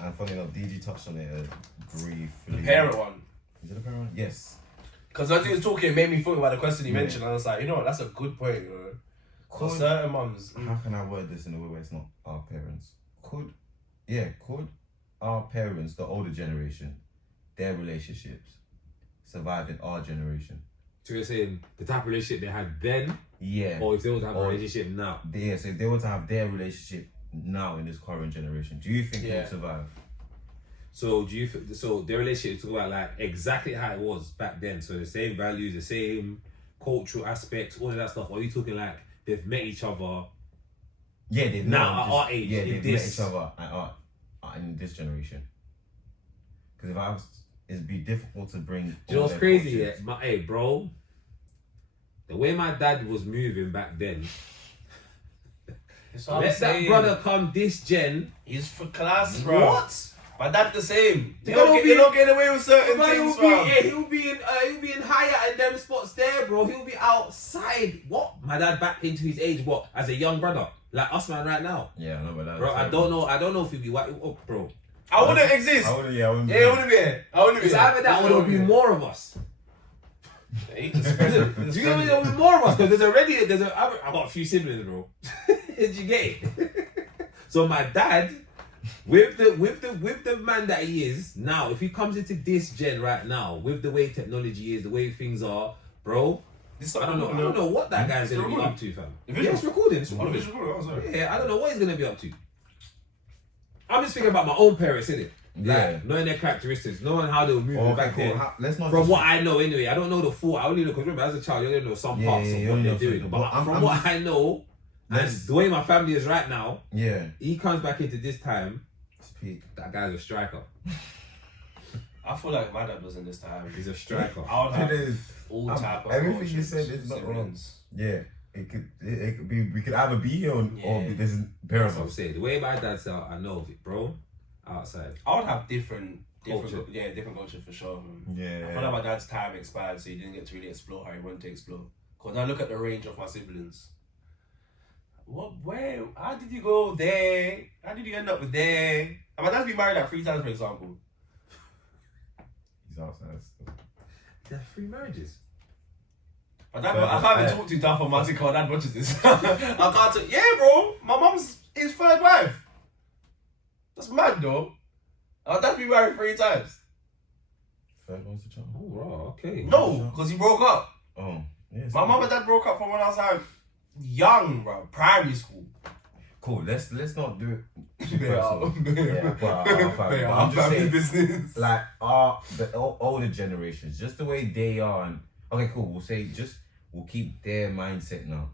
And funny enough, DG touched on it briefly. The parent one. Is it the parent one? Yes. Because as he was talking, it made me think about the question he mentioned, and I was like, you know what, that's a good point, you know. Because certain mums... How can I word this in a way where it's not our parents? Could our parents, the older generation, their relationships, survive in our generation? So you're saying the type of relationship they had then? Yeah. Or if they were to have a relationship now? Yeah, so if they were to have their relationship now in this current generation, do you think they would survive? So so their relationship is talking about like exactly how it was back then? So the same values, the same cultural aspects, all of that stuff? Or are you talking like they've met each other? Yeah, they've now at our age. Yeah, they've met each other in this generation. Because if I was, it'd be difficult to bring. Do you know what's crazy? Yeah, hey, bro. The way my dad was moving back then. Let that brother come this gen. He's for class, bro. What? My dad the same. You're not getting away with certain things, bro. He'll be in higher in them spots there, bro. He'll be outside. What? My dad back into his age, what? As a young brother. Like us, man, right now. Yeah, I know about that. Bro, I don't know if he'd be white. Oh, bro. I wouldn't exist. I wouldn't be here. It's either that or there'll be more of us. Do you get me? There'll be more of us because I've got a few siblings, bro. Did you get it? So my dad, with the man that he is now, if he comes into this gen right now, with the way technology is, the way things are, bro. I don't know what that guy's gonna be up to, fam. Yeah, it's recording. Yeah, I don't know what he's gonna be up to. I'm just thinking about my own parents, innit? Like, knowing their characteristics, knowing how they were moving back then. From what I know, anyway, I don't know the full. I only know because remember, as a child, you only know some parts of what they're doing. But from what I know, and the way my family is right now, he comes back into this time. That guy's a striker. I feel like my dad was in this time. He's a striker. I would have all type of everything you said is not wrong. Yeah, it could be. We could either be here or be this parents. I'm saying the way my dad's out, I know of it, bro. Outside, I would have different culture. Yeah, different culture for sure. Yeah, I feel like my dad's time expired, so he didn't get to really explore how he wanted to explore. Cause I look at the range of my siblings. Where? How did you go there? How did you end up with there? And my dad's been married like 3 times, for example. He's outside still. There are 3 marriages. I can't even talk too tough on Martin because dad watches this. I can't talk. Yeah, bro. My mum's his 3rd wife. That's mad, though. My dad's been married 3 times. 3rd one's the child. Oh, right, okay. No, because he broke up. Oh, yes. My mum and dad broke up from when I was like young, bro. Primary school. Cool. Let's not do it. I'm just saying, business. Like the older generations, just the way they are. And okay, cool. We'll keep their mindset now.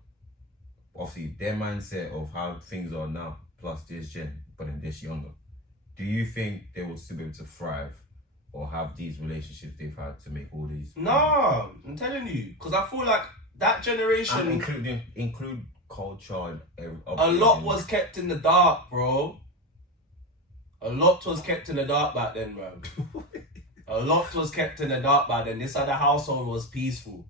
Obviously, their mindset of how things are now, plus this gen, but then this younger. Do you think they will still be able to thrive or have these relationships they've had to make all these? No, I'm telling you, because I feel like that generation, and include culture and a lot was kept in the dark, bro. A lot was kept in the dark back then, bro. A lot was kept in the dark back then. This other household was peaceful.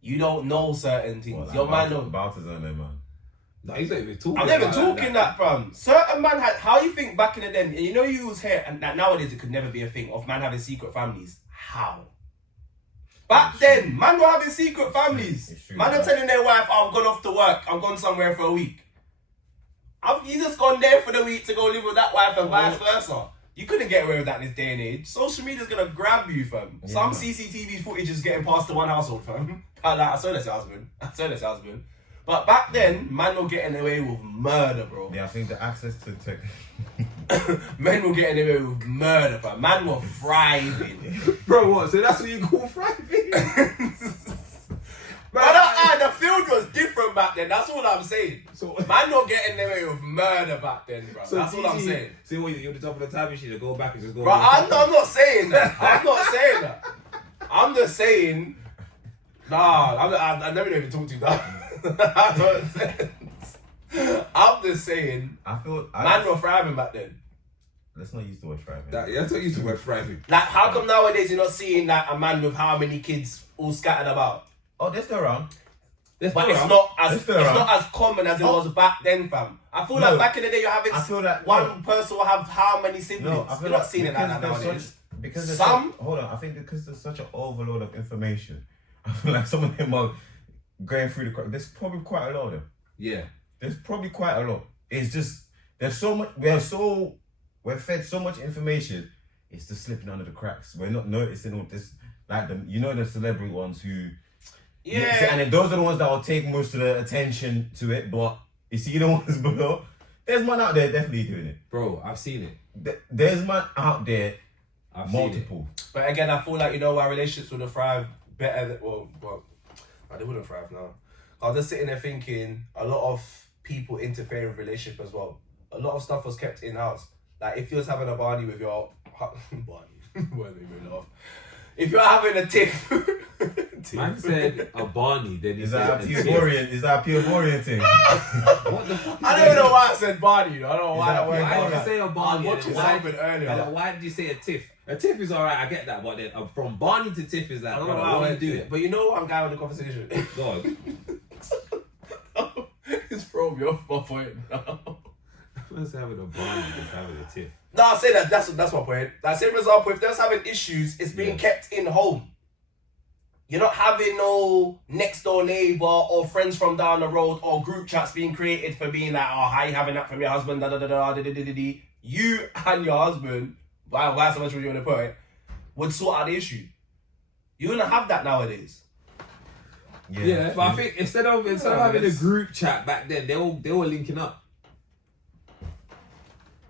You don't know certain things. Your man don't. Balthazar, man. No, he's not even talking. I'm never talking that, fam. Certain man had. How you think back in the day? You know you was here, and that nowadays it could never be a thing of man having secret families. How? Back then, man were having secret families. Man are telling their wife, "I'm gone off to work. I'm gone somewhere for a week." You just gone there for the week to go live with that wife and vice versa. You couldn't get away with that in this day and age. Social media's gonna grab you, fam. Yeah, some CCTV footage is getting past the one household, fam. I saw this husband. But back then, man were getting away with murder, bro. Yeah, I think the access to tech. Men were getting away with murder, fam. Man were thriving. Bro, what? So that's what you call thriving? The field was different back then. That's all I'm saying. So man not getting away with murder back then, bro. So that's all I'm saying. See what you're the top of the time machine to go back and just go. Bro, I'm not saying that. I'm just saying. Nah, I never even talked to you that. I'm just saying. Man were thriving back then. Let's not use the word thriving. Let's not use the word thriving. Like, how come nowadays you're not seeing that a man with how many kids all scattered about? Oh, they're still around. But it's not Let's go it's around. not as common as it was back then, fam. I feel like back in the day, you're having I feel like one person will have how many siblings? No, I feel You're like not seeing it like that because there's nowadays. because there's Some? hold on, I think because there's such an overload of information, I feel like some of them are going through the crack. There's probably quite a lot of them. Yeah. There's probably quite a lot. It's just there's so much. We're fed so much information. It's just slipping under the cracks. We're not noticing all this. Like the celebrity ones who. Yeah. And then those are the ones that will take most of the attention to it. But you see the ones below. There's man out there definitely doing it. Bro, I've seen it. There's man out there. I've seen Multiple. But again, I feel like our relationships would have thrived better. They wouldn't thrive now. I was just sitting there thinking a lot of people interfere with relationship as well. A lot of stuff was kept in house. Like if you was having a Barney with your Barney, won't even laugh. If you're having a tiff, Man said a Barney, then he Is said that a a pure tip. Borean? Is that a pure Borean thing? What the fuck? I don't even know why I said Barney. I don't know why that word. Why did you that? say a Barney? I watched and something earlier. and then why did you say a tiff? A tiff is alright, I get that, but then from Barney to tiff is like, I don't brother, know why what I are you doing? it. But you know what? I'm going with the conversation. God. It's from your point now. Man's having a Barney, just having a tiff. No, I say that. That's my point. Like, say for example, if there's having issues, it's being kept in home. You're not having no next door neighbor or friends from down the road or group chats being created for being like, oh, how you having that from your husband? Da da da da da da da da. You and your husband, why so much would you want to put it, would sort out the issue. You wouldn't have that nowadays. Yeah, but I think instead of having a group chat back then, they were linking up.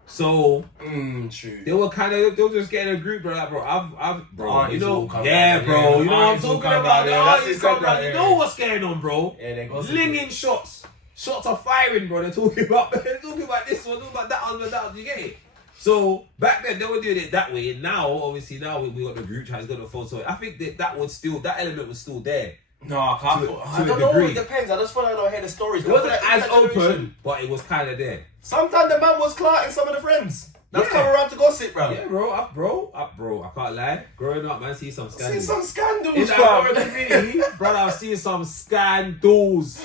So True. they were they'll just get in a group, bro. Like, bro, I've bro, Aunties you know, will come yeah, down, bro, yeah. you know what I'm Aunties will talking come about. down, The yeah. That's aunties it, come that, down. You yeah. know what's going on, bro? Yeah, they gossip. Slinging shots. Shots are firing, bro. They're talking about this one, talking about that one, that one. You get it? So back then they were doing it that way. Now, obviously, we got the group chat, got the phone. So I think that element was still there. No, I can't. To I a don't know. degree. It depends. I just feel like I don't hear the stories. It wasn't I feel like as in that open, generation, but it was kind of there. sometimes the man was clarting some of the friends. That's Yeah. come around to gossip, bro. Yeah, bro, I can't lie. Growing up, man, see some See scandals. some scandals, In that fam. community, brother, I've seen some scandals.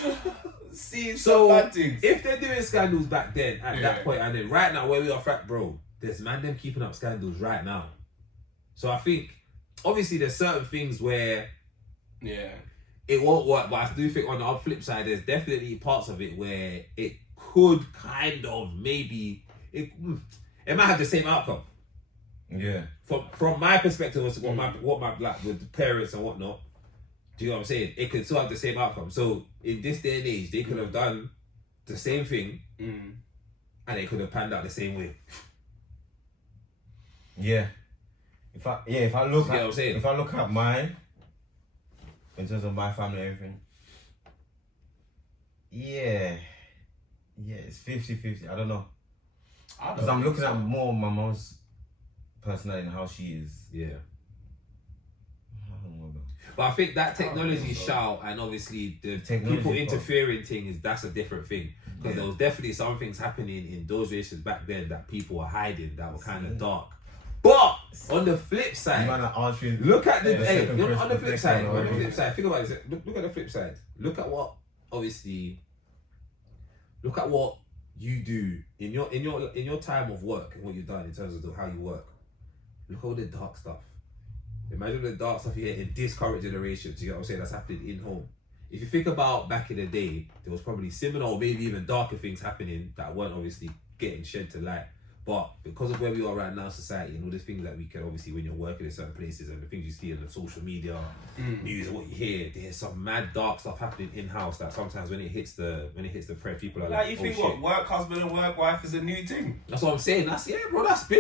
See some So bad things. if they're doing scandals back then, at Yeah. that point, and then right now where we are at, bro, there's man them keeping up scandals right now. So I think, obviously, there's certain things where Yeah. it won't work, but I do think on the flip side, there's definitely parts of it where it could kind of maybe it might have the same outcome. Yeah. From my perspective, as what my like with the parents and whatnot. Do you know what I'm saying? It could still have the same outcome. So in this day and age, they could have done the same thing, and it could have panned out the same way. Yeah. If I look You get what I'm saying? if I look at mine, in terms of my family and everything, yeah, it's 50-50. I don't know. Because I'm looking at more my mom's personality and how she is. Yeah. I don't know, bro. But I think that technology think so. shout and obviously the Technology, people bro. interfering thing that's a different thing. Because Yeah. there was definitely some things happening in those relations back then that people were hiding that were kind of dark. But on the flip You side, man are answering. look at the second on the question, flip next side. one, On the already. flip side, think about this. Look at the flip side. Look at what you do in your time of work and what you've done in terms of how you work. Look at all the dark stuff. Imagine the dark stuff you hear in this current generation. Do you get what I'm saying? That's happening in home. If you think about back in the day, there was probably similar or maybe even darker things happening that weren't obviously getting shed to light. But because of where we are right now in society and all the things that we can obviously when you're working in certain places and the things you see in the social media, news and what you hear, there's some mad dark stuff happening in house that sometimes when it hits the press, people are like, Like you oh, think shit. what work husband and work wife is a new thing? That's what I'm saying. That's been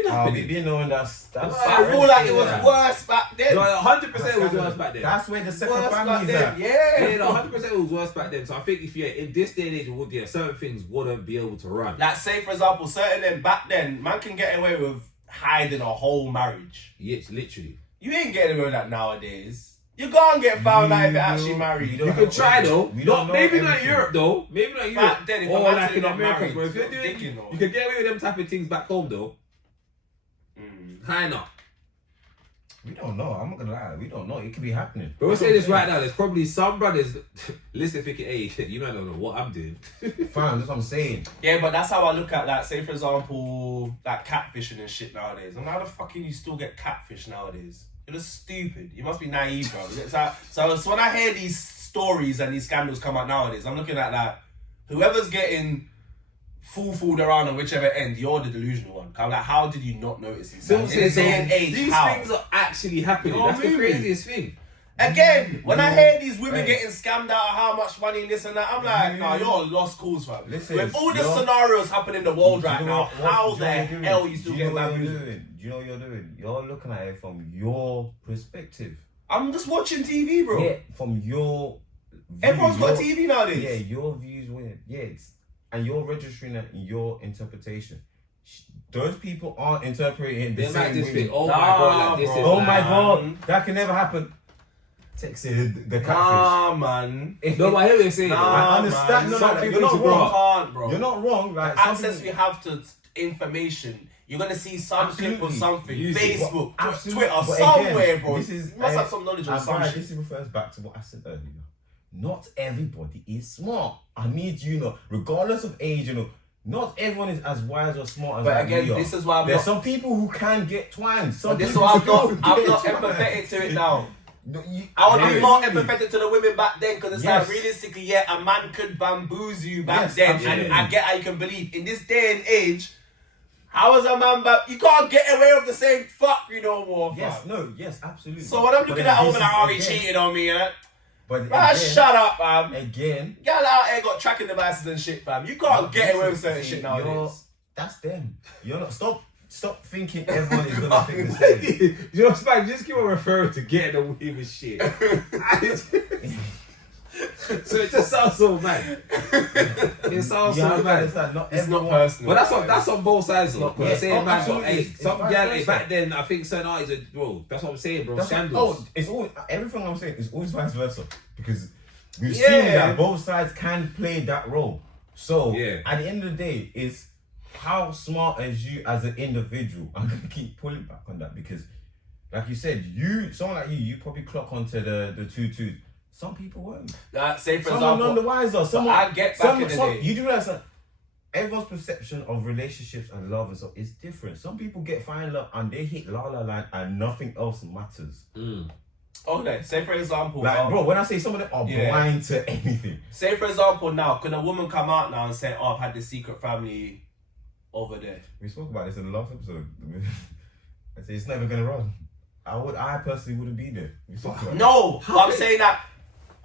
Oh, happening. we been knowing that's. I feel like it was Yeah. worse back then. No, 100% it was worse back then. That's where the second Worse back family is then, at. yeah. Yeah, no, 100% it was worse back then. So I think if you're in this day and age, certain things wouldn't be able to run. Like say for example, certain them back then, man can get away with hiding a whole marriage. Yes, literally. You ain't getting away with that nowadays. You can't get found out if you're actually married. don't You have can try though. We don't know Maybe not everything. Europe though. Maybe not Europe. Back then, if or a man like said in not America, married, bro. If you're you're doing, thinking, though. you can get away with them type of things back home though. Kind of. We don't know. I'm not gonna lie. We don't know. It could be happening. But we're saying this right now. There's probably some brothers listen thinking, hey, you might not know what I'm doing. Fine, that's what I'm saying. Yeah, but that's how I look at, like, say for example, like catfishing and shit nowadays. And how the fuck can you still get catfish nowadays? You're just stupid. You must be naive, bro. So when I hear these stories and these scandals come out nowadays, I'm looking at like, whoever's getting fooled around on whichever end, you're the delusional one. I'm like, how did you not notice this? In this day and age, these how? things are actually happening. You're That's the moving. craziest thing. Again, when I hear these women Hey. getting scammed out of how much money and this and that, I'm like, nah, you're lost cause, fam. Listen, With all the you're- scenarios happening in the world right Do you know now, what- how do the you know what you're hell doing? you still Do you getting know what you're bamboozled? doing? Do you know what you're doing? You're looking at it from your perspective. I'm just watching TV, bro. Yeah, from your view, Everyone's got a your- TV nowadays. Yeah, your views win. Yeah, and you're registering it in your interpretation. Those people aren't interpreting the They might same just way. think, oh my Nah, god, like this bro. is Oh like, my god, that can never happen. Texted the catfish. Nah, man. No, but I hear what you're saying. Nah, I understand. man. No, Some no, people you're need not to grow wrong. up. Can't, bro. You're not wrong. Like The access some we people- have to information. You're gonna see some clip or Absolutely. something. Use it. Facebook, Absolutely. Twitter, But somewhere, again, bro. This is You must have some knowledge on some Brian, shit. this refers back to what I said earlier. Not everybody is smart. I need you know, regardless of age, you know, not everyone is as wise or smart as But like again, we are. this is why I'm There's not. some people who can get twanged. Some But this is people why I'm don't not get twanged. empathetic to it now. No, I would be Really? more empathetic to the women back then because it's Yes. like realistically, yeah, a man could bamboozle you back Yes, then, absolutely. and I get how you can believe. In this day and age, how is a man you can't get away with the same fuck you no more, fam. Yes, no, yes, absolutely. So when I'm But looking then at a this woman like, is oh, he again- cheated on me, yeah. But Ah, again, shut up, fam. again, Girl out here got tracking devices and shit, fam. You can't get away with certain shit nowadays. That's them. You're not. Stop thinking everyone is gonna think the same. You know, Spike, just keep on referring to getting away with shit. So it just sounds so mad. It sounds You have so to mad. understand, not It's everyone. not personal. But that's on both sides though. not I'm saying, personal. man, Absolutely. hey, It's some vice girl, versa. back then, I think certain artists are, bro, that's what I'm saying, bro. That's what, Scandals. it's always everything I'm saying is always vice versa because we've Yeah. seen that both sides can play that role. So Yeah. at the end of the day, is how smart as you as an individual. I'm gonna keep pulling back on that because, like you said, someone like you probably clock onto the 2-2. Some people won't. Say for Some are none the example, wiser. Some I get back in the day. You do realize that everyone's perception of relationships and love and stuff is different. Some people get fine love and they hit la la land and nothing else matters. okay, say for example, Like, bro, when I say some of them are Yeah. blind to anything. say for example now, could a woman come out now and say, oh, I've had this secret family over there? We spoke about this in the last episode. I say it's never gonna run. I personally wouldn't be there. We spoke about it. No, How but I'm could- saying that.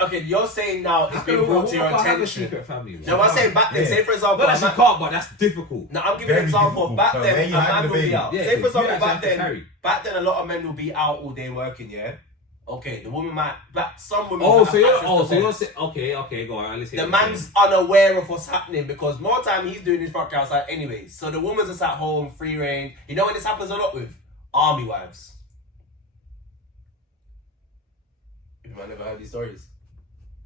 Okay, you're saying now it's been brought to your Have a attention. secret family. No, I'm saying back then. Yeah. Say for example, Not that a she man- can't, but that's difficult. No, I'm giving an Very example. difficult. Back So then, when a you have man the will be baby. out. Yeah, Say for you example, actually back have to then, carry. a lot of men will be out all day working. Yeah. Okay, the woman might. Some women. Oh, might so have you're, access to so you're phones. saying, okay, go on, listen. The man's unaware of what's happening because more time he's doing his fuck outside anyway. So the woman's just at home, free range. You know when this happens a lot with army wives. You might never heard these stories.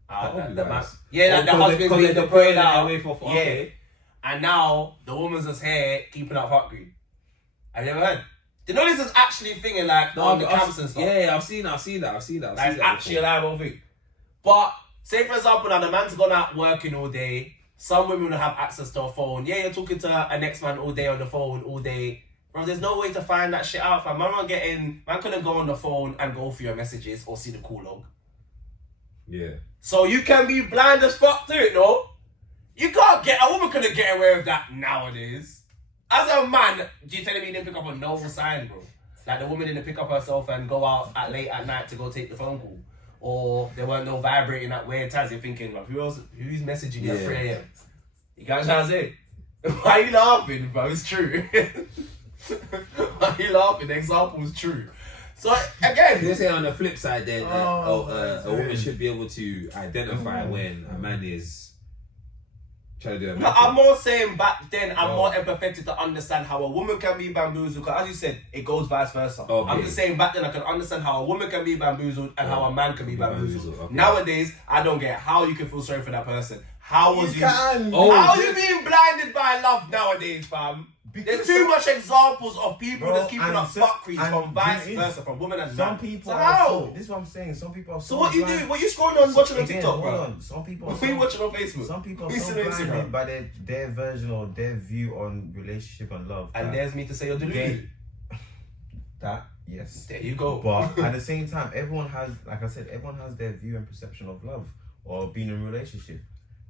Army The man, wives? yeah, that the husband's because being they're deployed putting out. away for Yeah. okay. And now the woman's just here keeping up fuckery. Have you ever heard? Do you know this is actually thinking like on the camps and stuff? Yeah, I've seen that. Like it's actually a liable thing. But say for example now the man's gone out working all day. Some women will have access to a phone. Yeah, you're talking to a next man all day on the phone all day. Bro, there's no way to find that shit out, fam. Man couldn't go on the phone and go through your messages or see the call log. Yeah. So you can be blind as fuck to it, no? You can't a woman couldn't get away with that nowadays. As a man, you telling me you didn't pick up a no sign, bro? Like the woman didn't pick up herself and go out at late at night to go take the phone call. Or there weren't no vibrating at weird times. You're thinking, like, who's messaging you at 3 a.m.? You guys trying to say? Why are you laughing, bro? It's true. Why are you laughing? The example is true. So again, They say on the flip side, then a woman man. should be able to identify when a man is trying to do a no, I'm more saying back then I'm more empathetic to understand how a woman can be bamboozled. Because as you said, it goes vice versa. Okay. I'm just saying back then I can understand how a woman can be bamboozled and how a man can be bamboozled. Okay. Nowadays, I don't get how you can feel sorry for that person. How was you? can. Oh, How shit. you being blinded by love nowadays, fam? There's too much examples of people Bro, that's keeping and up so- fuckeries and from vice there is- versa, from women and Some men. people So are how? so, this is what I'm saying. Some people are so. So what you blind. do? What you scrolling on watching on Again, TikTok, hold bro? on. Some people are What are you so, watching on Facebook? some people are What you so see on blinded Instagram? by their version or their view on relationship and love. And that- there's me to say you're deluded. that yes. There you go. But at the same time, everyone has, like I said, everyone has their view and perception of love or being in a relationship.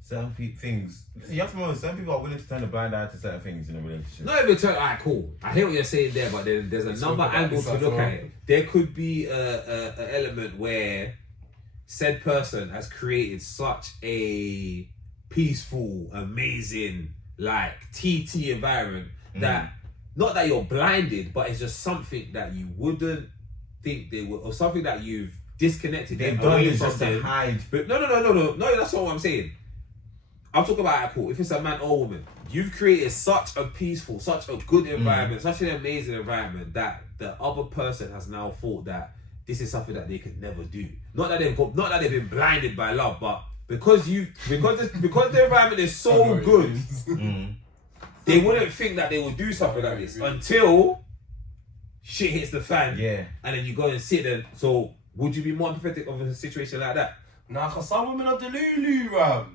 Certain things, you have to remember, some people are willing to turn a blind eye to certain things in a relationship. Not even turn. Alright, cool. I hear what you're saying there, but there's another angle to look at it. There could be a element where said person has created such a peaceful, amazing, like TT environment that not that you're blinded, but it's just something that you wouldn't think they would, or something that you've disconnected They've them done away this from just to them. hide. But no, that's not what I'm saying. I'm talking about cool. If it's a man or woman, you've created such a peaceful, such a good environment, such an amazing environment that the other person has now thought that this is something that they could never do. Not that they've been blinded by love, but because the environment is so good, they wouldn't think that they would do something like this until shit hits the fan. Yeah. And then you go and sit there. So would you be more empathetic of a situation like that? Nah, cause some women are delulu,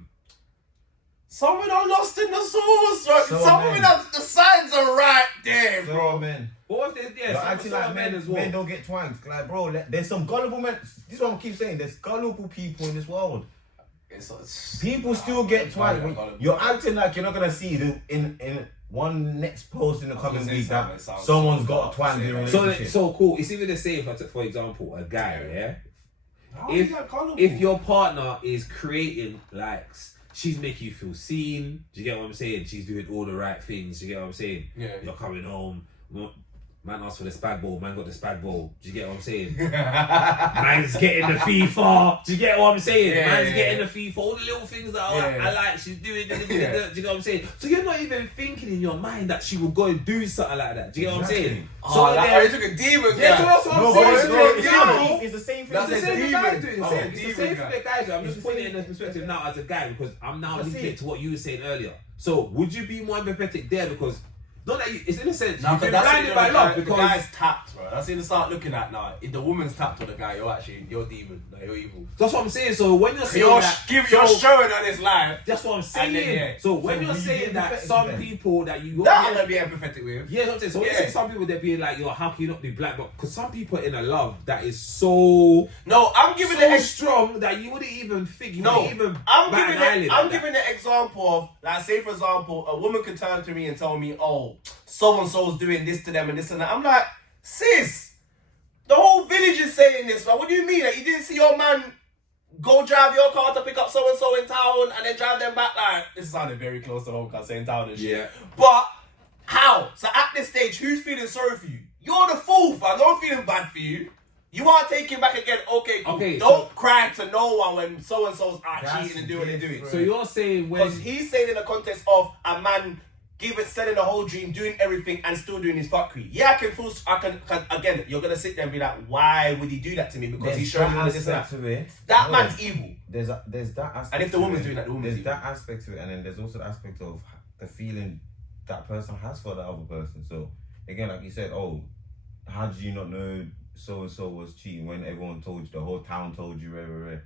some women are lost in the sauce, right? So Some men. women are, the signs are right there, So, bro. man. But what if there's You're acting like men men, as well? men don't get twanked. Like, bro, there's some gullible men. This is what I keep saying. There's gullible people in this world. People still get twanked. You're acting like you're not gonna see the in one next post in the coming week that someone's got twanked in a relationship. So cool. It's even the same for example, a guy, yeah? How is that gullible? If your partner is creating like she's making you feel seen, do you get what I'm saying? She's doing all the right things, do you get what I'm saying? Yeah. You're coming home, man asked for the spag bowl, man got the spag bowl, do you get what I'm saying? Man's getting the FIFA, do you get what I'm saying? Yeah, Man's yeah, getting yeah. the FIFA, all the little things that Yeah. I like, she's doing, do you Yeah. get what I'm saying? So you're not even thinking in your mind that she will go and do something like that, do you get what I'm Exactly. saying? Oh, like, then- you took a demon, yeah, so guy. that's what I'm No, saying. but So it's then, not yo, deep. It's the same thing. That's it's the a same demon. thing doing. Oh, It's the demon same guy. thing, guys. I'm It's just the putting it same- in the perspective now as a guy because I'm now That's linking it it. to what you were saying earlier. So would you be more empathetic there because not that you, it's in a sense Nah, you've been that's blinded it, by the love guy- because the guy's tapped, bro. That's it to start looking at now. If the woman's tapped on the guy, you're demon. Like, you're evil. that's what I'm saying. So when you're saying You're that, you're so showing on this live. that's what I'm saying. then, yeah. So when So you're will you saying be that empathetic some then? people that you That I'm gonna be empathetic with. yeah, that's what I'm saying. So when you Yeah. say some people they're being like, yo, how can you not be black? But because some people are in a love that is so No, I'm giving so the strong that you wouldn't even think. You No, wouldn't even I'm bat giving an eyelid I'm at that. giving the example of, like, say for example, a woman could turn to me and tell me, oh, so and so's doing this to them and this and that. I'm like, sis, the whole village is saying this. Like, what do you mean? Like, you didn't see your man go drive your car to pick up so and so in town and then drive them back? Like, this sounded very close to home because saying town and shit. Yeah. But how? So at this stage, who's feeling sorry for you? You're the fool, fam. No one feeling bad for you. You are taking back again. Okay, cool. Okay, Don't cry to no one when so and so's out That's cheating and doing what they're doing. different. So you're saying when Because he's saying in the context of a man selling the whole dream, doing everything and still doing his fuckery. Yeah, I can again, you're gonna sit there and be like, why would he do that to me? Because he's showing me this and that. to it. That No. man's evil. There's that aspect. And if the to woman's it. doing that, the woman's there's evil. that aspect to it, and then there's also the aspect of the feeling that person has for the other person. So again, like you said, oh, how did you not know so and so was cheating when everyone told you, the whole town told you, rare.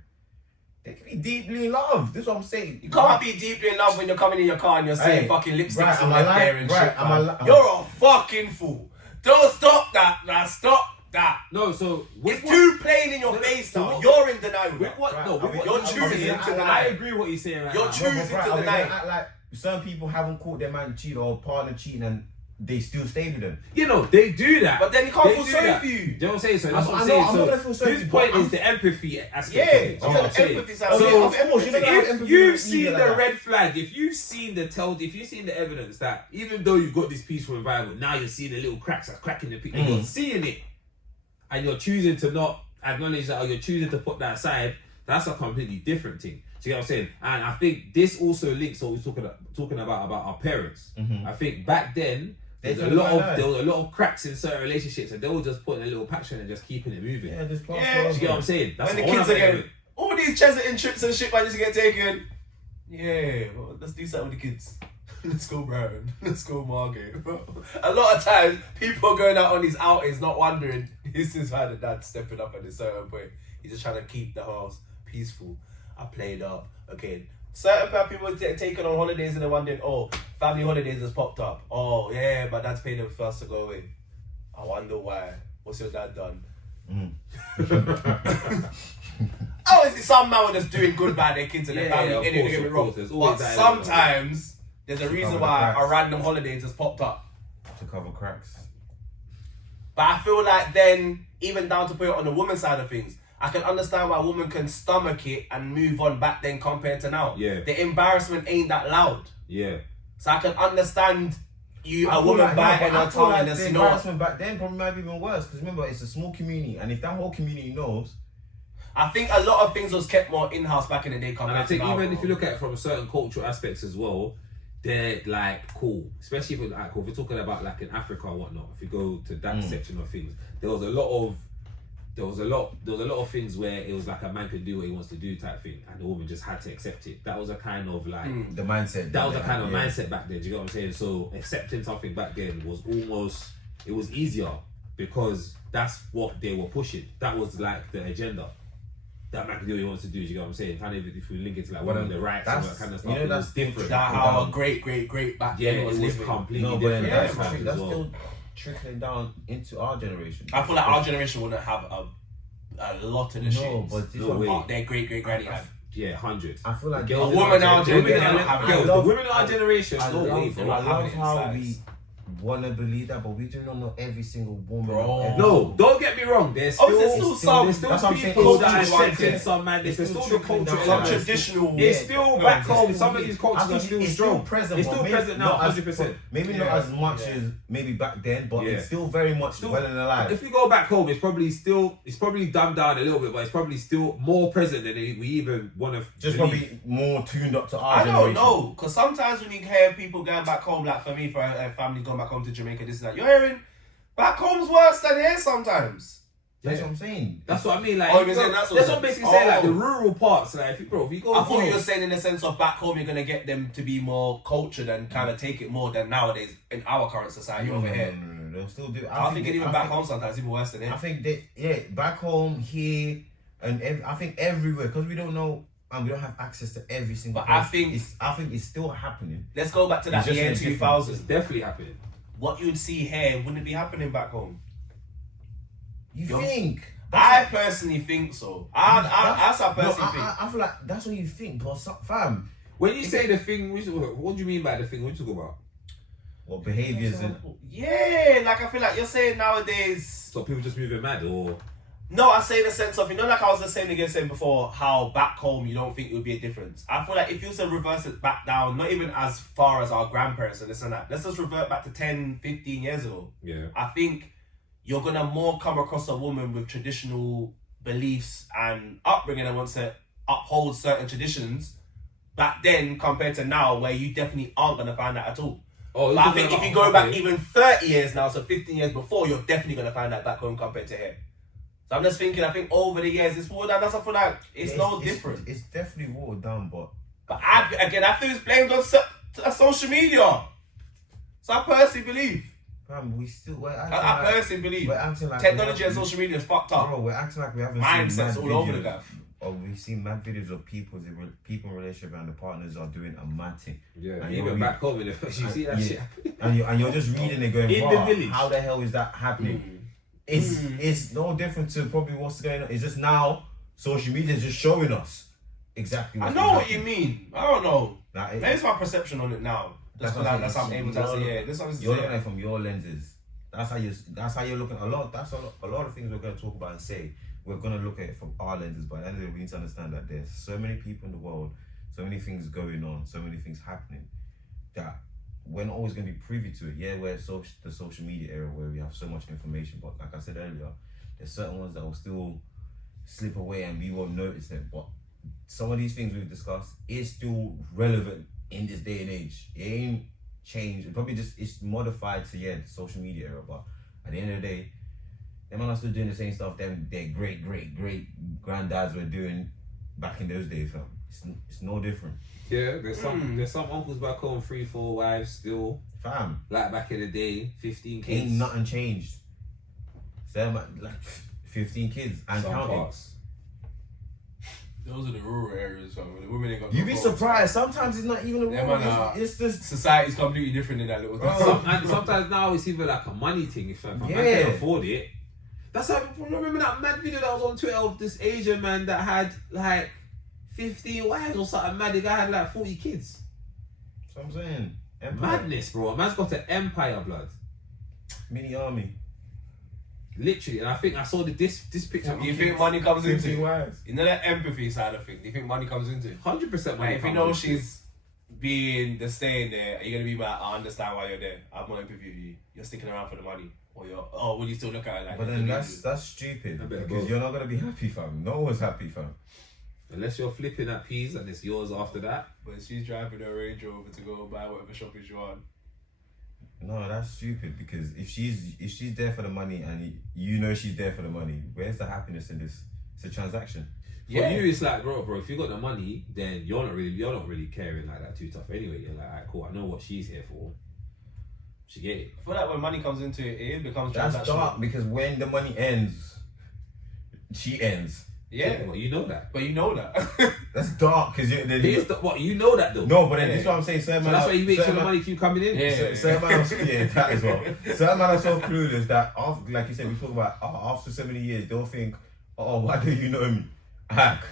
They can be deeply in love. This is what I'm saying. You can't be deeply in love when you're coming in your car and you're saying Hey, fucking lipsticks right, on am I left lying? there and Right, shit. am I fam. li- You're a fucking fool. Don't stop that. Now stop that. no, so It's too plain in your No, no, face so now. what- You're in denial. with now. what? Right, No, with I mean, what you're I'm choosing saying, to I deny. agree what you're saying right You're now. choosing Right, to are we deny. gonna act like some people haven't caught their man cheating or partner cheating and they still stay with them? You know, they do that. But then you can't They feel do sorry that. for you. Do you know what I'm saying? So that's I what I'm know, saying. I'm not gonna feel So sorry his for you, point but is the empathy aspect. Yeah, of it. Do you know what I'm the saying? empathy side. Oh, So yeah, of course, you're not gonna have if empathy you've with seen either the like that. red flag, if you've seen the evidence that even though you've got this peaceful environment, now you're seeing the little cracks that's cracking the people, you're seeing it, and you're choosing to not acknowledge that, or you're choosing to put that aside, that's a completely different thing. Do you know what I'm saying? And I think this also links what we're talking about our parents. I think back then there was a lot of cracks in certain relationships, and they were just putting a little patch in and just keeping it moving. Yeah, just pass Yeah. over. Do you get what I'm saying? That's When the what kids I'm are saying. getting all these Chesterton trips and shit, man, just get taken. Yeah, well, let's do something with the kids. Let's go Brighton. Let's go Margate. A lot of times, people are going out on these outings not wondering, this is why the dad's stepping up at a certain point. He's just trying to keep the house peaceful. I played up. Okay. Certain people taking on holidays and they're wondering, oh, family holidays has popped up. Oh, yeah, but dad's paid them first to go away. I wonder why. What's your dad done? Obviously, some man was just doing good by their kids and their family. of Don't course, get me of wrong. course. There's always But that element. sometimes there's a reason cover the why cracks. a random holiday just popped up. To cover cracks. But I feel like then, even down to put it on the woman's side of things, I can understand why a woman can stomach it and move on back then compared to now. Yeah. The embarrassment ain't that loud. Yeah. So I can understand you, I a feel woman like- biting I her feel tongue like and just, the you know what? embarrassment back then probably might be even worse because remember it's a small community and if that whole community knows, I think a lot of things was kept more in-house back in the day And compared I to think now, even bro. if you look at it from certain cultural aspects as well, they're like cool. Especially if like if we're talking about like in Africa and whatnot. If you go to that section of things, there was a lot of things where it was like a man can do what he wants to do type thing, and the woman just had to accept it. That was a kind of like the mindset. that was a kind of mindset back then. Do you get what I'm saying? So accepting something back then was almost it was easier because that's what they were pushing. That was like the agenda. That man can do what he wants to do. Do you get what I'm saying? Kind of if we link it to like one of the rights and that kind of stuff, you know, it was that's different. That how a great back Yeah, then it was was living. completely No, but different. that's, times that's as well. still trickling down into our generation. I feel like our generation wouldn't have a lot of the shit. No, but this No one, way. Their great granny had. Yeah, 100. I feel like The girls A woman in our gen- generation women- don't have it. girls, I love- the women in our generation, I no way, love, bro. I love having how sex. we want to believe that, but we do not know every single woman. Bro. every No, don't get me wrong. There's still, Obviously, there's still there's some- still that's what I'm saying, people that are cultural accepting ones, some madness. There's It's still still the trickling culture down. Some element. traditional. It's still No, back it's home. still Some of weird. these cultures I think are still it's strong. present, It's but still maybe present now, not as- 100%. Maybe not Yeah. as much as maybe back then, but Yeah. it's still very much Still- well and alive. If you go back home, it's probably dumbed down a little bit, but it's probably still more present than we even want to. Just probably more tuned up to our I generation. don't know, because sometimes when you hear people going back home, like for me, for a family going back home to Jamaica, this and that, you're hearing back home's worse than here sometimes. That's what I'm saying. That's what I mean. Like, Oh, you're saying that's what what I'm basically saying. Like oh. the rural parts, like if you go, I thought you home- were saying in the sense of back home, you're going to get them to be more cultured and kind of take it more than nowadays in our current society over here. No. They'll still do. I think even back home sometimes even worse than I here. think that back home here and I think everywhere because we don't know and we don't have access to every single. But I place. think- think it's still happening. Let's go back to that It's just year in a different- 2000. it's definitely happening. What you'd see here wouldn't be happening back home. You Yo. think? I personally think so. That's what I personally think. I feel like that's what you think, but fam, When you say the thing, what do you mean by the thing? What you talk about? what behaviors and Yeah, like I feel like you're saying nowadays. So people just moving mad, or No, I say in the sense of, you know, like I was just saying before, how back home you don't think it would be a difference. I feel like if you was to reverse it back down, not even as far as our grandparents and this and that, let's just revert back to 10, 15 years ago. yeah, I think you're gonna more come across a woman with traditional beliefs and upbringing and wants to uphold certain traditions back then compared to now, where you definitely aren't gonna find that at all. Oh, But I think if you go back even 30 years now, so 15 years before, you're definitely gonna find that back home compared to here. So I'm just thinking, I think over the years, it's watered down. That's I feel like it's no different. It's definitely watered down, but But I feel it's blamed on social media. So I personally believe. fam, we're acting I like, personally believe. we're acting like Technology we and social media is fucked up. Bro, we're acting like we haven't Mindsets seen mad all over the videos. gaff. Or we've seen mad videos of people in relationship and the partners are doing a mad thing. yeah, And even you're- back home, you see that yeah. shit. And you're just reading it going, In the "Wow, village." how the hell is that happening?" It's no different to probably what's going on. It's just now social media is just showing us exactly. I What's know been what you happening. mean. I don't know. Like, Maybe it's my perception on it now. That's what I'm what I'm saying. able to say. Yeah, this is what You're I'm looking at saying. it from your lenses. That's how you're looking. A lot of things we're going to talk about and say. We're going to look at it from our lenses, but at the end of the day, we need to understand that there's so many people in the world, so many things going on, so many things happening that we're not always going to be privy to it. Yeah, we're the social media era where we have so much information, but like I said earlier, there's certain ones that will still slip away and we won't notice them. But some of these things we've discussed is still relevant in this day and age. It ain't changed. It probably just it's modified to the social media era. But at the end of the day, them man are still doing the same stuff them their great granddads were doing back in those days, fam. It's no different. Yeah, there's some uncles back home, 3-4 wives still. Fam. Like back in the day, 15 kids. Ain't nothing changed. So like 15 kids and Some counting. parts. Those are the rural areas, fam. The women ain't got. You'd no be phones. surprised. Sometimes it's not even a Yeah, rule. man, It's just Society's completely different in that little town. And sometimes now it's even like a money thing. If man Yeah. can afford it. That's how, remember that mad video that was on Twitter of this Asian man that had like 50 wives or something mad. The guy had like 40 kids. that's what I'm saying. Empire. Madness, bro. A man's got an empire, blood. Mini army. Literally. And I think I saw this picture. You think money comes 15 into it? wives. You know that empathy side of things. Do you think money comes into it? 100% money. Like, if you know she's being the staying there, are you gonna be like, I understand why you're there. I have more empathy with you. You're sticking around for the money, or will you still look at it like? But then that's stupid I bet because both. you're not gonna be happy, fam. No one's happy, fam. Unless you're flipping at peas and it's yours after that. But she's driving her Range Rover to go buy whatever shopping she wants. No, that's stupid because if she's there for the money and you know she's there for the money, where's the happiness in this? It's a transaction. For you, it's like, bro, if you got the money, then you're not really caring like that too tough anyway. You're like, alright, cool, I know what she's here for. She get it. I feel like when money comes into it, it becomes That's transactional. dark because when the money ends, she ends. Yeah, Well, you know that. but you know that. That's dark because you. What you know that though. No, but then this is what I'm saying. So that's why you make sure the money keep coming in. Yeah. Certain man, yeah, that as well. Certain man are so clueless that after, like you said, we talk about after so many years, they'll think, "Oh, why do you know me?" Hack.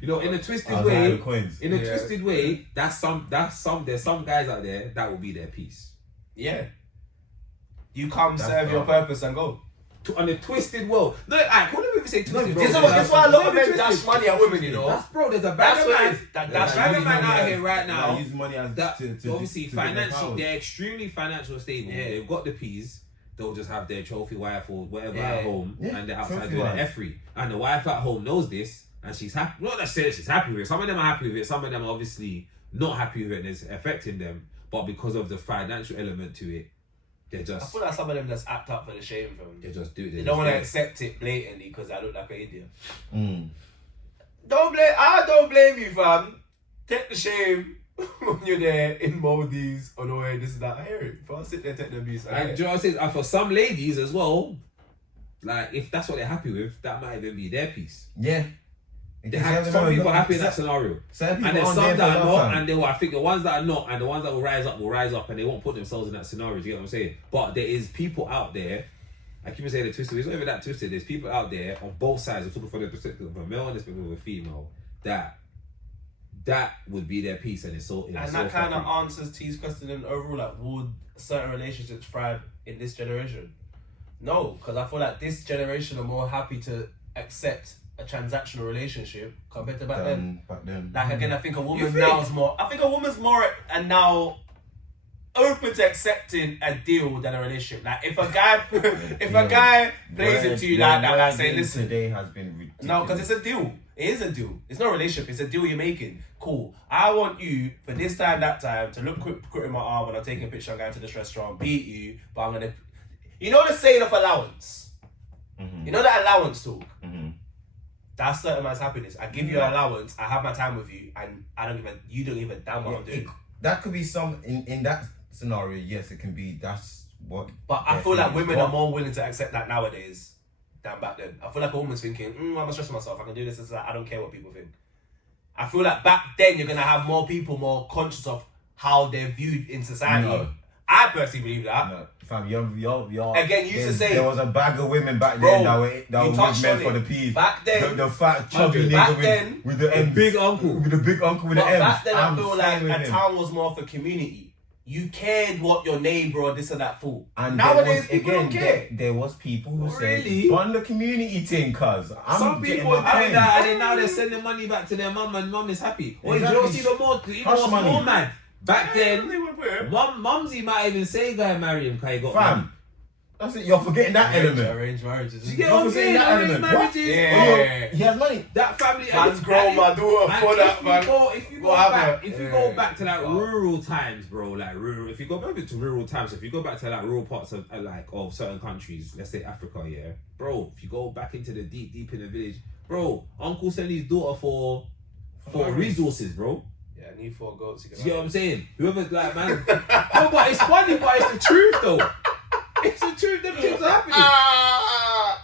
You know, in a twisted I'll hide way. the coins. In a twisted way, there's some guys out there that will be their piece. Yeah. You come That's serve your dark. purpose and go. On a twisted world. No, I couldn't even say twisted. No, bro. That's why a lot of men Twisted. dash money at women, you know. That's bro. There's a That's bag of what it man. is. That There's dash a bag of money man out as- here right now. Use money as That to obviously get their financially powers. they're extremely financial stable. Yeah. They've got the peas. They'll just have their trophy wife or whatever Yeah. at home, Yeah, and they're outside trophy doing wife. effery. And the wife at home knows this, and she's happy. Not necessarily she's happy with it. Some of them are happy with it. Some of them are obviously not happy with it, and it's affecting them. But because of the financial element to it, they're I just feel like some of them just act up for the shame film. they just do it. They don't want to accept it blatantly because I look like an idiot. Mm. I don't blame you, fam. Take the shame when you're there in Maldives or the way this and that. I hear it. But I'll sit there, take the abuse. I hear And it. do you know what I'm saying? And for some ladies as well, like if that's what they're happy with, that might even be their piece. Yeah. They have some people happy in that scenario. Certain And people there's aren't some there that for are love, not, fam. and they will, I think the ones that are not, and the ones that will rise up, and they won't put themselves in that scenario. Do you get what I'm saying? But there is people out there. I keep on saying the twisted. It's not even that twisted. There's people out there on both sides. I'm talking from the perspective of a male and the perspective of a female. That would be their piece, and it's so. And that kind of answers T's question in overall, like, would certain relationships thrive in this generation? No, because I feel like this generation are more happy to accept a transactional relationship compared to back then. Back then. Like again, I think a woman think? now is more. I think a woman's more and now open to accepting a deal than a relationship. Like if a guy, if a guy plays it to you like that, like saying, "Listen, today has been ridiculous." no, because it's a deal. It is a deal. It's not a relationship. It's a deal you're making. Cool. I want you for this time, that time to look quick in my arm when I'm taking a picture. I'm going to this restaurant, beat you, but I'm gonna. You know the saying of allowance. Mhm. You know that allowance talk. Mhm. That's certain man's happiness. I give you an allowance. I have my time with you, and you don't even damn what I'm doing. That could be some in that scenario. Yes, it can be. That's what. But I feel like women But- are more willing to accept that nowadays than back then. I feel like a woman's thinking, I'm not stressing myself. I can do this, this, that. I don't care what people think. I feel like back then you're gonna have more people more conscious of how they're viewed in society. No. I personally believe that. No, fam, you're Again, you used to say- there was a bag of women back Bro, then that you were touched meant on for it. the peas. Back then- the fat chubby Back nigga then- with the a M's. big uncle. with the big uncle with But the M's. back then I I'm feel fine like with a him. town was more of a community. You cared what your neighbour or this or that thought. And Nowadays there was, people don't care. There was people who said, Really? "On the community thing, cuz I'm Some getting people my have pen." that, and then now they're sending money back to their mum, and mum is happy. Or Exactly. you know what's even Hush what's money. more mad? Back then, They would put it. mumsy might even say, "Guy, marry him, because he got money." Fam, that's it. You're forgetting that element. Arranged marriages. Do you get Don't what I'm forget saying? that Arranged element. What? marriages. Yeah. He has money. That family. Man's grown my daughter and for if that, you man. go- If you go Go have back, her. if you Yeah. go back to like Wow. rural times, bro, like rural. If you go back to rural times, if you go back to like rural parts of like of certain countries, let's say Africa, yeah, bro. If you go back into the deep in the village, bro, uncle sent his daughter for resources, bro. Yeah, I need 4 goats. Do you get what I'm saying? Whoever's like, man. No, but it's funny, but it's the truth, though. It's the truth. Them things are happening.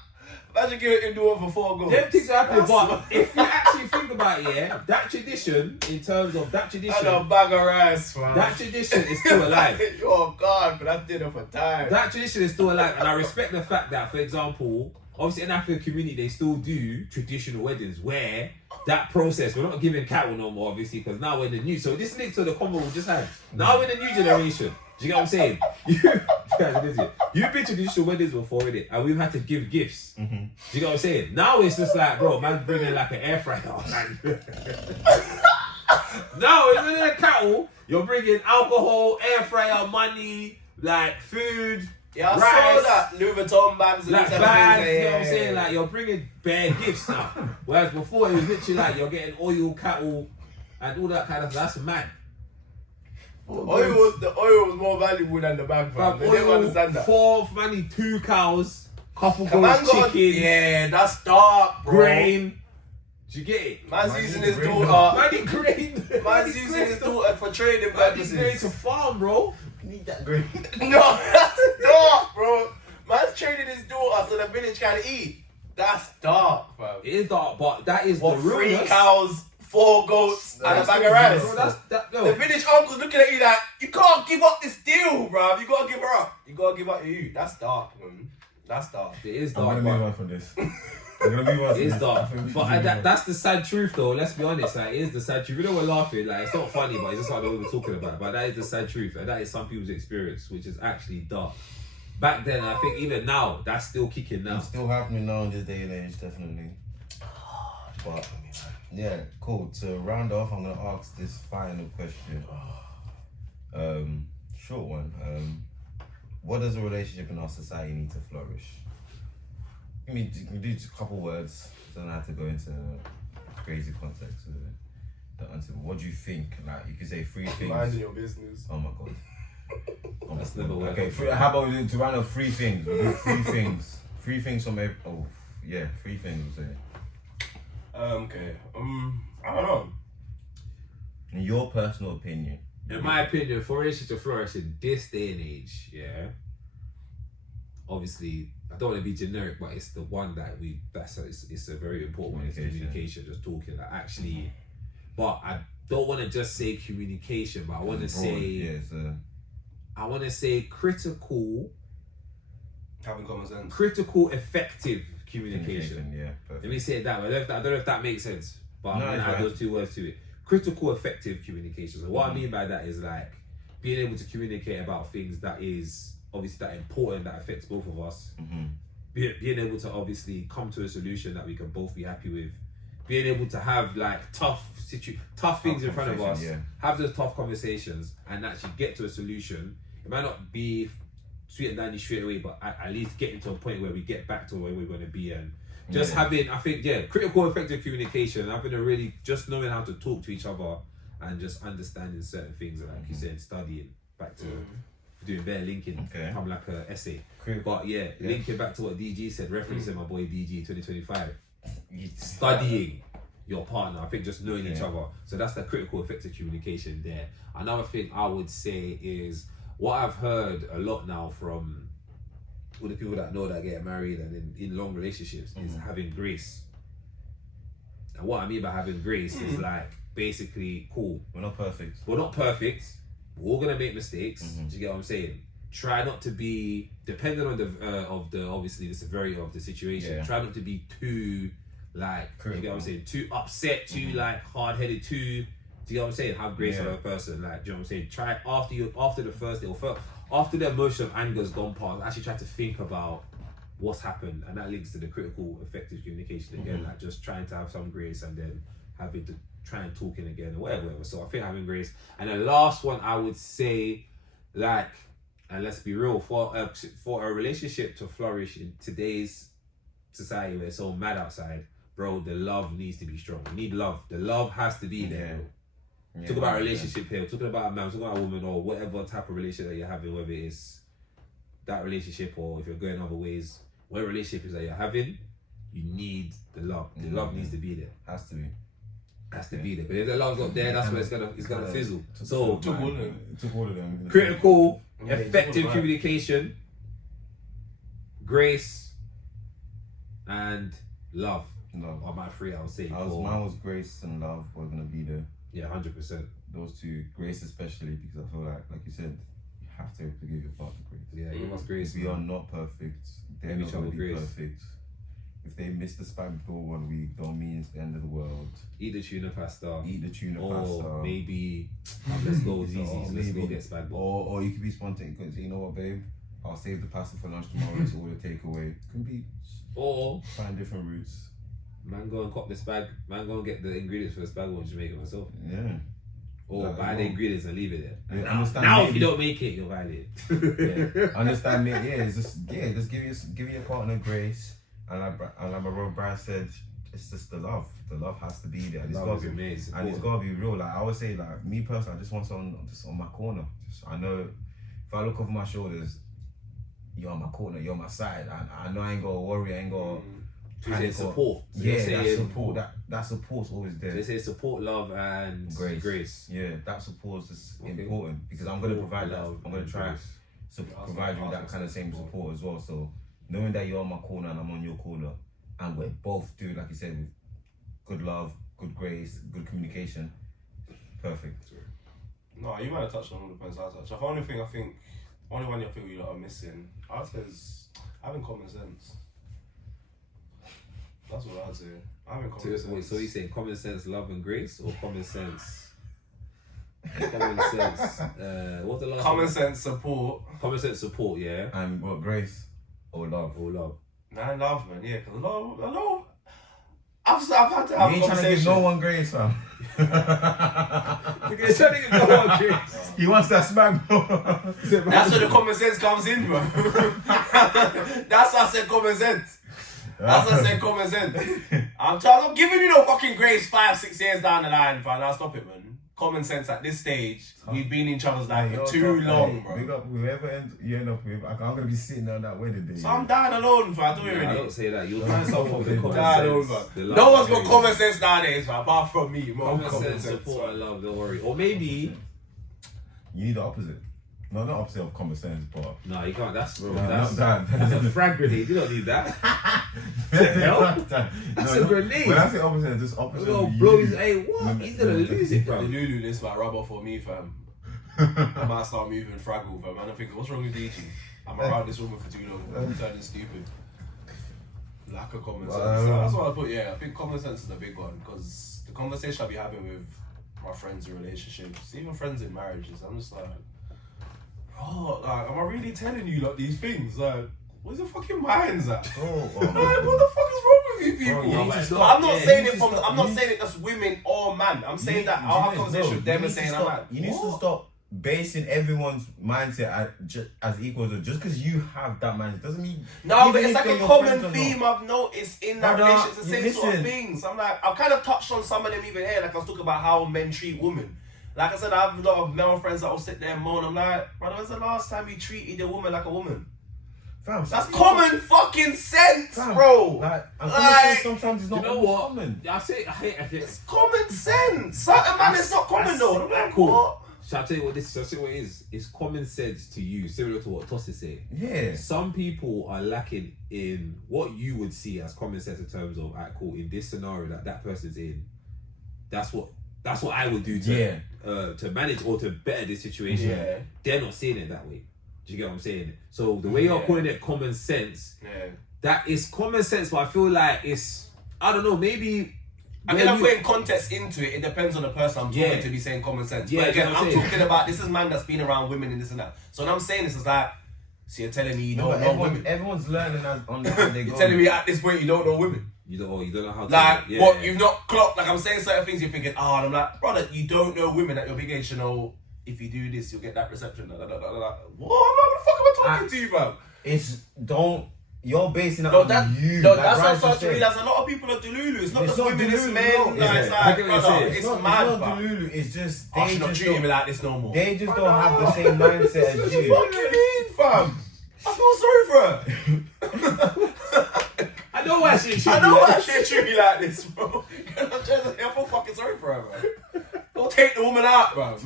Imagine giving him daughter for 4 goats. Them things are happening, but if you actually think about it, yeah, that tradition, in terms of that tradition, and a bag of rice, man. that tradition is still alive. Oh God, but that's dinner for time. That tradition is still alive, and I respect the fact that, for example, obviously in African community, they still do traditional weddings where that process, we're not giving cattle no more, obviously, because now we're in the new. So this links to the comment we just had. Now we're in the new generation. Do you get what I'm saying? You've been to traditional weddings before, innit? And we've had to give gifts. Do you get what I'm saying? Now it's just like, bro, man's bringing like an air fryer. Man. Now, instead of the cattle, you're bringing alcohol, air fryer, money, like food. Yeah, I rice, saw that Louis Vuitton bags and like stuff. bags, you know what I'm saying? Like you're bringing bare gifts now. Whereas before it was literally like you're getting oil, cattle, and all that kind of stuff. That's mad. The oil was more valuable than the bag, fam. They didn't understand that. 4 money, 2 cows, couple Man goats, got- chickens, Yeah, that's dark, bro. grain. Do you get it? Man's using his grain. daughter. Money, grain. Man's using his daughter for trading Money's going purposes. to farm, bro. Need that green. No, that's dark, bro. Man's trading his daughter so the village can eat. That's dark, fam. It is dark, but that is What, the 3 realness. cows, 4 goats, and a That's bag the of rice. Bro, that's that. The No. village uncle's looking at you like, you can't give up this deal, bruv. You gotta give her up. You gotta give up you. That's dark, man. That's dark. It is I'm dark, gonna move but on from this. I'm gonna move on. it from is this. dark. I think we should But move that, on. that's the sad truth, though. Let's be honest. Like, it is the sad truth. We know we're laughing. Like, it's not funny, but it's just like what we're talking about. But that is the sad truth, and that is some people's experience, which is actually dark. Back then, I think even now, that's still kicking now. It's still happening now in this day and age, definitely. But yeah, cool. To round off, I'm gonna ask this final question. Short one. What does a relationship in our society need to flourish? I mean, you can do a couple words. Don't have to go into crazy context. The answer. What do you think? Like, you could say 3 things. Minding your business. Oh my god. Oh, That's never worked. okay. How about we do to round up 3 things? We'll do 3 things. 3 things from every. Oh, yeah, 3 things. We'll say. Okay. I don't know. In your personal opinion. In my opinion, for a relationship to flourish in this day and age, yeah. Obviously, I don't want to be generic, but it's the one that it's a very important one. It's communication. Just talking, like actually. But I don't want to just say communication, but I want to say. Yeah, I want to say critical, Having common sense. critical, effective communication. Yeah, Let perfect. me say it that way. I don't know if that makes sense, but No, I'm gonna it's add right. those 2 words to it. Critical, effective communication. So what I mean by that is like being able to communicate about things that is obviously that important, that affects both of us. Being able to obviously come to a solution that we can both be happy with. Being able to have like tough things in front of us. conversation, Have those tough conversations and actually get to a solution. It might not be sweet and dandy straight away, but at least getting to a point where we get back to where we're going to be and just having, I think, critical, effective communication, having a really, just knowing how to talk to each other and just understanding certain things, like you said, studying, back to doing bare linking, come like a essay. But yeah, linking back to what DG said, referencing my boy DG 2025, studying your partner, I think just knowing each other. So that's the critical, effective communication there. Another thing I would say is what I've heard a lot now from all the people that know that get married and in long relationships is having grace. And what I mean by having grace is like basically cool. We're not perfect. We're not perfect. We're all gonna make mistakes. Do you get what I'm saying? Try not to be dependent on the obviously the severity of the situation. Yeah. Try not to be too like you get what I'm saying, too upset, too like hard headed, too. Do you get what I'm saying? Have grace for a person. Like, do you know what I'm saying? Try after the first day or after the emotion of anger's gone past, actually try to think about what's happened, and that links to the critical, effective communication again. Like just trying to have some grace and then having to try and talking again or whatever. So I think having grace. And the last one I would say, like, and let's be real, for a relationship to flourish in today's society where it's so mad outside, bro, the love needs to be strong. We need love. The love has to be there. Yeah, Talk about a relationship here, talking about a man, talking about a woman, or whatever type of relationship that you're having, whether it's that relationship or if you're going other ways, what relationships that you're having, you need the love. The love needs to be there. Has to be. Has to be there. But if the love's not there, that's where it's gonna fizzle. So Took all of them. critical, Yeah, effective right. communication, grace, and love Love. are my three. I would say. Mine was grace and love were gonna be there. Yeah, 100%. Those two, grace especially, because I feel like you said, you have to give your partner grace. Yeah, you must grace. We are not perfect. They're Give not each gonna other be grace. perfect. If they miss the spag ball 1 week, don't mean it's the end of the world. Eat the tuna pasta. Eat the tuna Or pasta. maybe let's go Or Zizzi's. Let's go maybe- get spag ball. Or you could be spontaneous because you know what, babe? I'll save the pasta for lunch tomorrow. It's all the takeaway. Can be Or find different routes. man go and cop the spag. Man go and get the ingredients for the spag ball and just make it myself. Yeah. Or Like, buy the no. ingredients and leave it there. Yeah, Now, understand now if maybe- you don't make it, you're violated. Yeah. Understand me? Yeah, it's just give your partner grace. And like my brother Brian said, it's just the love. The love has to be there. And Love is amazing. it's gotta be real. Like I always say, like me personally, I just want someone just on my corner. I know if I look over my shoulders, you're on my corner, you're on my side. I know I ain't gotta worry, I ain't gotta So you say support. So yeah, you're that saying- support. That support's always there. So they say support, love, and grace. Yeah, that support's just Okay. important because I'm gonna Support, provide that. love, I'm gonna and try grace. to provide you that kind of same support as well. So knowing that you're on my corner and I'm on your corner, and we're both doing like you said with good love, good grace, good communication, perfect. No, you might have touched on all the points I touched. The only one you think you lot are missing, I'd say is having common sense. That's what I'd say. Having common sense. So you saying common sense, love, and grace, or common sense? Common sense. What's the last Common one? sense support. Common sense support, yeah. And what grace or love? Or love. Nah, love, man. Yeah, because love. I've had to have You a ain't trying to give conversation. no one grace, fam. You're trying to give no one grace. He wants that smack. That's where the common sense comes in, bro. That's why I said common sense. That's why I said common sense. I'm giving you no fucking grace 5-6 years down the line, fam. Now stop it, man. Common sense at this stage. We've been in each other's life for too long, bro. Big up whoever you end up with. I'm gonna be sitting on that wedding day. So I'm dying alone, fam. Do it I already. don't say that. You'll find someone with common Dying alone, sense. fam. The love No one's and got grace. common sense nowadays, fam. Apart from me. More Common sense, support, and love. Don't worry. Or maybe. You need the opposite. No, not opposite of common sense, but No, you can't. That's No, that's not that. a frag grenade. You don't need that. hell? That's a grenade. When I say opposite, it's just opposite. Oh, of blow you. his. Hey, what? He's gonna lose it, The bro. Lulu list might rub off on me, fam. I might start moving Fraggle, fam. And I think, what's wrong with DG? I'm around this woman for too long. I'm turning stupid. Lack of common sense. That's what I put, yeah. I think common sense is a big one because the conversation I'll be having with my friends in relationships, even friends in marriages, I'm just like, bro, like, am I really telling you like these things? Like, where's your fucking minds at? Like, what the fuck is wrong with you people? Bro, you need to But stop. I'm not Yeah, saying you it need from. to stop. I'm not You need- saying it as women or man. I'm saying that You I'll have need- conversation no, with them you and need to saying I'm stop- like, you need to what? stop basing everyone's mindset as equals. Just because you have that mindset doesn't mean. No, even but it's if like they're a your common friends or not. theme I've noticed in that Brother, relationship. It's the same sort of listen. things. I'm like, I've kind of touched on some of them even here. Like I was talking about how men treat women. Like I said, I have a lot of male friends that will sit there and moan. I'm like, brother, when's the last time you treated a woman like a woman? Fam, That's common fucking sense, fam, bro. Like, and Like, common sense sometimes it's You not know always what? common. I say. It's common sense. Certain man, it's not common though. I'm like, Cool. what? Shall I tell you what this? Shall I tell you what it is? It's common sense to you, similar to what Toss is saying. Yeah. Some people are lacking in what you would see as common sense in terms of, alright, cool, in this scenario that person's in, that's what I would do to manage or to better this situation. Yeah. They're not seeing it that way. Do you get what I'm saying? So the way you're calling it common sense, Yeah. that is common sense, but I feel like it's, I don't know, maybe. I mean, I'm putting context into it. It depends on the person I'm talking Yeah. to be saying common sense. Yeah, But again, you know what I'm I'm saying? talking about this is man that's been around women and this and that. So when I'm saying this is like, so you're telling me you No, don't but know women. everyone's learning as on how they go. You're telling me at this point you don't know women. You don't know how to. Like, yeah, what, yeah. you've not clocked, like I'm saying certain things, you're thinking, oh, and I'm like, brother, you don't know women at your big age, you know, if you do this, you'll get that reception. What? What the fuck am I talking to you, fam? You're basing it No, on you. no, like that's what I Ryan started just to said. realize. A lot of people are delulu. It's not It's just not women, it's delulu, men. no. Like, Yeah. it's I like, get what you're brother, saying. it's not, mad, it's not fam. delulu. It's just I they should not just treat me don't, like this no more. they just don't have the same mindset as What do you you. fucking mean, fam? I feel sorry for her. I know why why she I know why she treat me like this, bro. I feel fucking sorry for her, bro. Don't take the woman out, bro.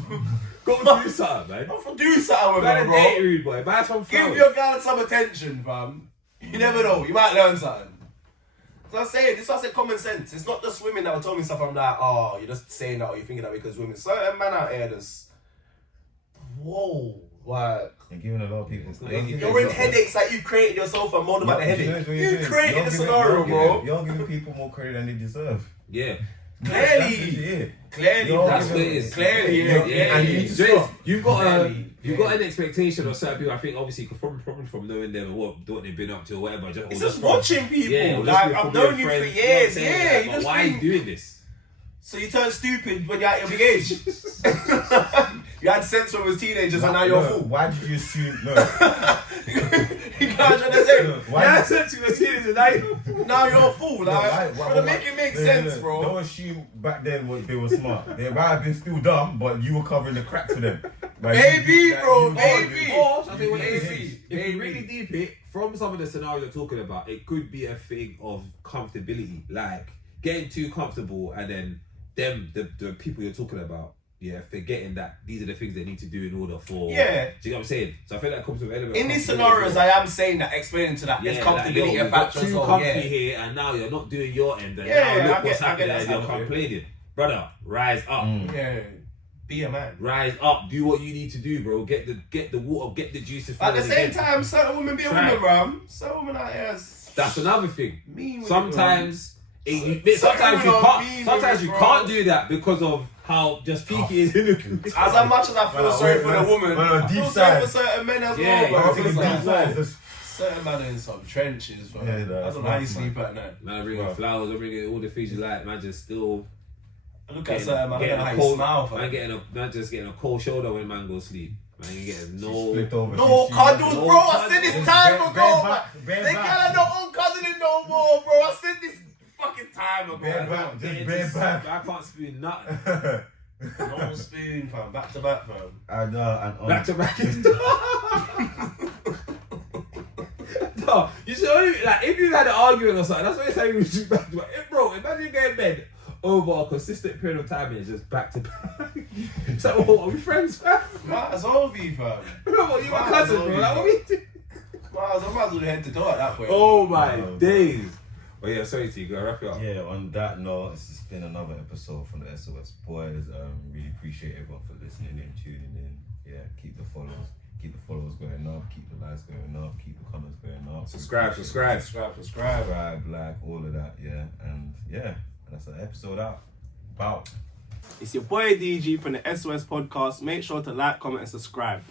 Go do something, man. Don't do something with Buy her, a bro. date rude boy. Buy some flowers. Give your girl some attention, fam. You never know. You might learn something. So I'm saying, this is why I said common sense. It's not just women that will tell me stuff. I'm like, oh, you're just saying that or you're thinking that because women. Certain man out here just, whoa, like. You're giving a lot of people. You're in headaches like you created yourself and moaned about the headache. You created the You're scenario, bro. You're giving people more credit than they deserve. Yeah. Clearly, That's what it is. Clearly, Yeah. And you need to James, stop. you've got an expectation of certain people. I think obviously probably from knowing them and what they've been up to or whatever. It's just watching people. Yeah, Like I've known you for years. Yeah, you but just why are you think. doing this? So you turn stupid when you're at your big age. You had sense when we was teenagers and now you're a fool. Why did you assume? No. You can't try to say. Why Yeah, since you were teenagers, now you're a fool. Now you're a fool. Like, why- make it make sense, bro. Don't assume back then they were smart. They might have been still dumb, but you were covering the cracks for them. Like, Maybe, bro, you- maybe. Or, I'll tell you what it is. Maybe. If you really deep it, from some of the scenarios you're talking about, it could be a thing of comfortability. Like, getting too comfortable and then the people you're talking about, forgetting that these are the things they need to do in order for... Yeah. Do you know what I'm saying? So I feel that comes with an element In of these comfortability scenarios, as well. I am saying that, explaining to that, there's comfortability you've and got factor as too well. comfy Yeah. here and now you're not doing your end. And Yeah, now I look what's get happening that's and you're how I feel. complaining. Brother, rise up. Yeah. Be a man. Rise up. Do what you need to do, bro. Get the water, get the juices At the flowing same again. time, certain women be a Try. woman, bro. Certain women out here is That's another thing. mean with Sometimes Sometimes sometimes you bro. can't do that because of how just peaky it is. As much as I feel sorry for the woman, I deep feel sorry side. for certain men as Yeah, well, I bro. think It's deep like, side, just- certain men are in some trenches, bro. Yeah, I that's don't know how you mad, sleep at night. Man, bringing flowers, I'm bringing all the things you like. Man, just still I look at certain men, I don't know how you cold. smile, fam. Man, just getting a cold shoulder when man goes sleep. Man, you getting no. Flipped over. No cuddles, no bro. I said this cuddles. time Bare ago. back, bare They back. can't no uncuddling no more, bro. I said this fucking time ago. Bare back, just bare back. I can't spoon nothing. No spoon, fam. Back to back, fam. I know, and Back to back. No, you should only like if you had an argument or something. That's what you're saying. We should back to back. Bro, imagine getting bed over a consistent period of time and it's just back to back. It's like, oh, are we friends, man? Might as well be, fam. Bro, you my cousin, bro. Like, what we do? Might as well head to door at that point. Oh my days. Well, yeah, sorry to you. Go wrap it up. Yeah, on that note, it's just been another episode from the S.O.S boys. Really appreciate everyone for listening in, tuning in. Yeah, keep the followers going up, keep the likes going up, keep the comments going up. Subscribe. Subscribe, like, all of that, yeah. And yeah, that's the episode out. Bow. It's your boy DG from the S.O.S podcast. Make sure to like, comment, and subscribe.